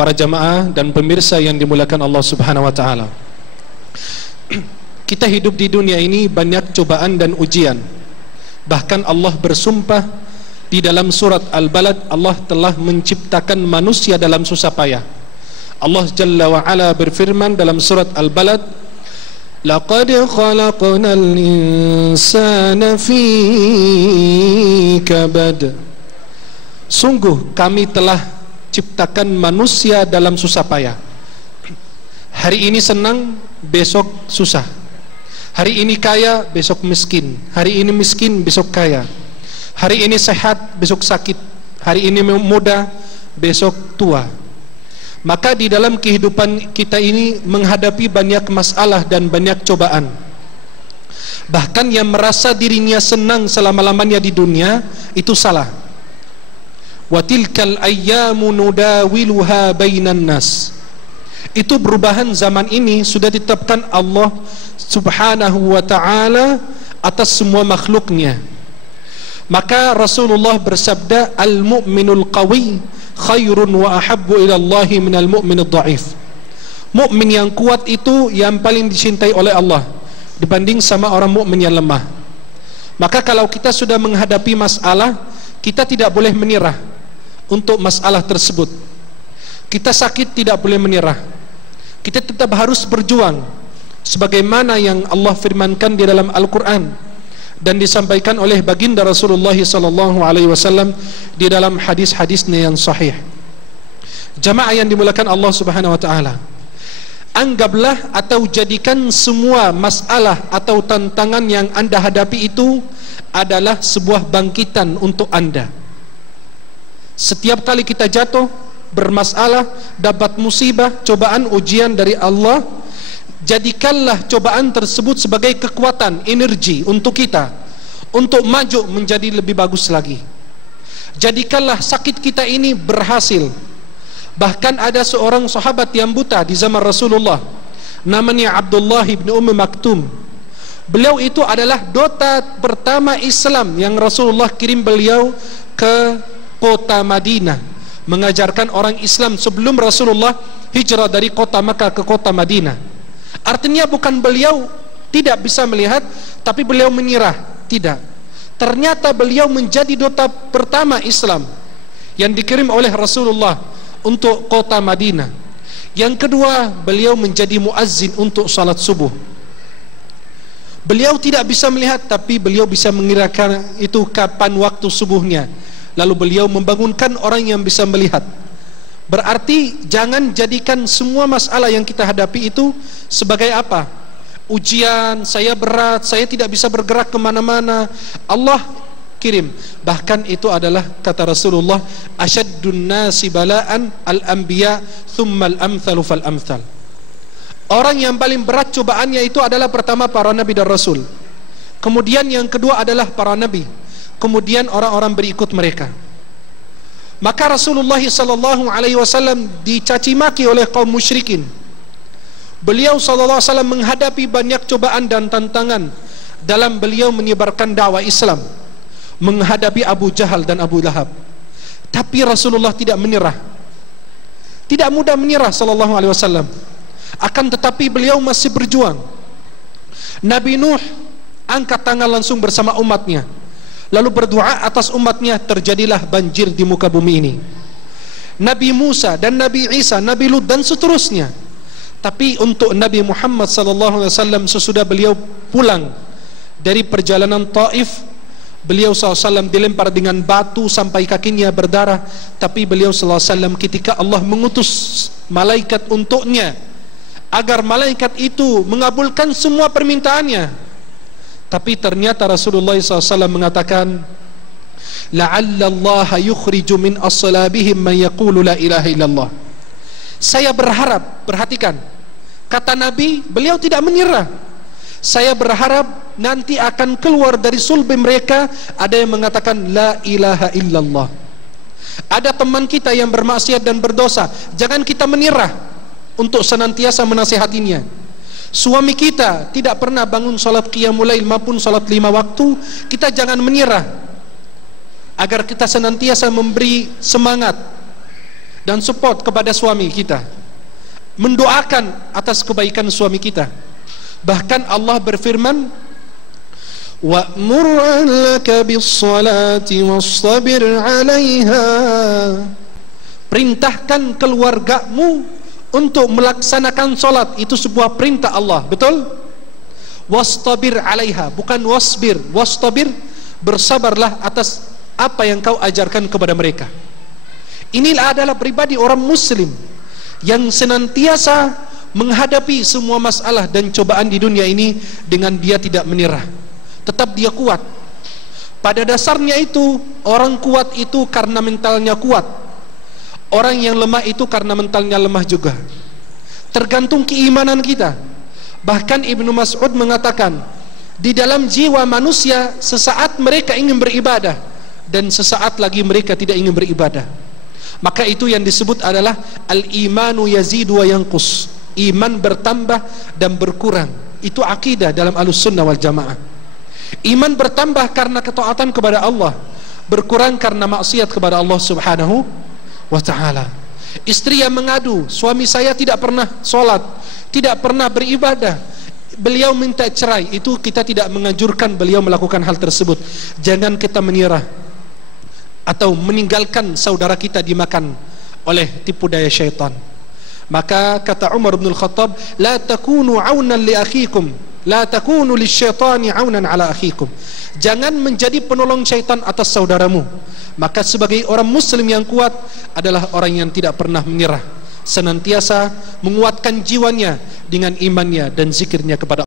Para jamaah dan pemirsa yang dimuliakan Allah Subhanahu wa taala. Kita hidup di dunia ini banyak cobaan dan ujian. Bahkan Allah bersumpah di dalam surat Al-Balad, Allah telah menciptakan manusia dalam susah payah. Allah Jalla wa Ala berfirman dalam surat Al-Balad, "Laqad khalaqnal insana fi kabad." Sungguh kami telah ciptakan manusia dalam susah payah. Hari ini senang, besok susah. Hari ini kaya, besok miskin. Hari ini miskin, besok kaya. Hari ini sehat, besok sakit. Hari ini muda, besok tua. Maka di dalam kehidupan kita ini menghadapi banyak masalah dan banyak cobaan. Bahkan yang merasa dirinya senang selama-lamanya di dunia, itu salah. Wa tilkal ayyamu nudawiluha bainan nas. Itu perubahan zaman ini sudah ditetapkan Allah Subhanahu wa taala atas semua makhluknya. Maka Rasulullah bersabda, al-mu'minul qawi khairun wa ahabbu ila Allah minal mu'minid dhaif. Mukmin yang kuat itu yang paling dicintai oleh Allah dibanding sama orang mukmin yang lemah. Maka kalau kita sudah menghadapi masalah, kita tidak boleh menyerah untuk masalah tersebut. Kita sakit tidak boleh menyerah. Kita tetap harus berjuang sebagaimana yang Allah firmankan di dalam Al-Qur'an dan disampaikan oleh baginda Rasulullah sallallahu alaihi wasallam di dalam hadis-hadisnya yang sahih. Jamaah yang dimuliakan Allah Subhanahu wa taala, anggaplah atau jadikan semua masalah atau tantangan yang Anda hadapi itu adalah sebuah bangkitan untuk Anda. Setiap kali kita jatuh, bermasalah, dapat musibah, cobaan, ujian dari Allah, jadikanlah cobaan tersebut sebagai kekuatan, energi untuk kita untuk maju menjadi lebih bagus lagi. Jadikanlah sakit kita ini berhasil. Bahkan ada seorang sahabat yang buta di zaman Rasulullah, namanya Abdullah bin Maktum. Beliau itu adalah duta pertama Islam yang Rasulullah kirim beliau ke kota Madinah, mengajarkan orang Islam sebelum Rasulullah hijrah dari kota Makkah ke kota Madinah. Artinya bukan beliau tidak bisa melihat, tapi beliau menyerah, tidak. Ternyata beliau menjadi duta pertama Islam yang dikirim oleh Rasulullah untuk kota Madinah. Yang kedua, beliau menjadi muazzin untuk salat subuh. Beliau tidak bisa melihat, tapi beliau bisa mengirakan itu kapan waktu subuhnya. Lalu beliau membangunkan orang yang bisa melihat. Berarti jangan jadikan semua masalah yang kita hadapi itu sebagai apa? Ujian, saya berat, saya tidak bisa bergerak kemana-mana. Allah kirim. Bahkan itu adalah kata Rasulullah, asyaddun nasi bala'an al-anbiya thumma al-amthalu fal-amthal. Orang yang paling berat cobaannya itu adalah pertama para nabi dan rasul. Kemudian yang kedua adalah para nabi. Kemudian orang-orang berikut mereka. Maka Rasulullah sallallahu alaihi wasallam dicaci maki oleh kaum musyrikin. Beliau sallallahu alaihi wasallam menghadapi banyak cobaan dan tantangan dalam beliau menyebarkan dakwah Islam, menghadapi Abu Jahal dan Abu Lahab. Tapi Rasulullah tidak menyerah. Tidak mudah menyerah sallallahu alaihi wasallam. Akan tetapi beliau masih berjuang. Nabi Nuh angkat tangan langsung bersama umatnya, lalu berdoa atas umatnya, terjadilah banjir di muka bumi ini. Nabi Musa dan Nabi Isa, Nabi Lut dan seterusnya. Tapi untuk Nabi Muhammad SAW sesudah beliau pulang dari perjalanan Taif, beliau SAW dilempar dengan batu sampai kakinya berdarah. Tapi beliau SAW ketika Allah mengutus malaikat untuknya agar malaikat itu mengabulkan semua permintaannya, tapi ternyata Rasulullah SAW mengatakan, la'alla Allah yukhriju min as-salabihim man yaqulu la ilaha illallah. Saya berharap, perhatikan, kata Nabi, beliau tidak menyerah. Saya berharap nanti akan keluar dari sulbi mereka ada yang mengatakan la ilaha illallah. Ada teman kita yang bermaksiat dan berdosa, jangan kita menyerah untuk senantiasa menasihatinya. Suami kita tidak pernah bangun salat qiyamul lail maupun salat 5 waktu, kita jangan menyerah, agar kita senantiasa memberi semangat dan support kepada suami kita, mendoakan atas kebaikan suami kita. Bahkan Allah berfirman, wa'mur 'alaka bis-salati wastabir 'alaiha. Perintahkan keluargamu untuk melaksanakan salat, itu sebuah perintah Allah, betul? Wastabir 'alaiha, bukan wasbir. Wastabir, bersabarlah atas apa yang kau ajarkan kepada mereka. Inilah adalah pribadi orang muslim yang senantiasa menghadapi semua masalah dan cobaan di dunia ini dengan dia tidak menyerah. Tetap dia kuat. Pada dasarnya itu, orang kuat itu karena mentalnya kuat. Orang yang lemah itu karena mentalnya lemah juga. Tergantung keimanan kita. Bahkan Ibnu Mas'ud mengatakan, di dalam jiwa manusia sesaat mereka ingin beribadah dan sesaat lagi mereka tidak ingin beribadah. Maka itu yang disebut adalah al-imanu yazidu wa yanqus. Iman bertambah dan berkurang. Itu akidah dalam Ahlussunnah wal Jamaah. Iman bertambah karena ketaatan kepada Allah, berkurang karena maksiat kepada Allah Subhanahu wa ta'ala. Istri yang mengadu, suami saya tidak pernah sholat, tidak pernah beribadah, beliau minta cerai, itu kita tidak menganjurkan beliau melakukan hal tersebut. Jangan kita menyerah atau meninggalkan saudara kita dimakan oleh tipu daya syaitan. Maka kata Umar bin Khattab, la takunu aunan li akhikum, la takunu lisyaitani aunan ala akhikum. Jangan menjadi penolong syaitan atas saudaramu. Maka sebagai orang muslim yang kuat adalah orang yang tidak pernah menyerah, senantiasa menguatkan jiwanya dengan imannya dan zikirnya kepada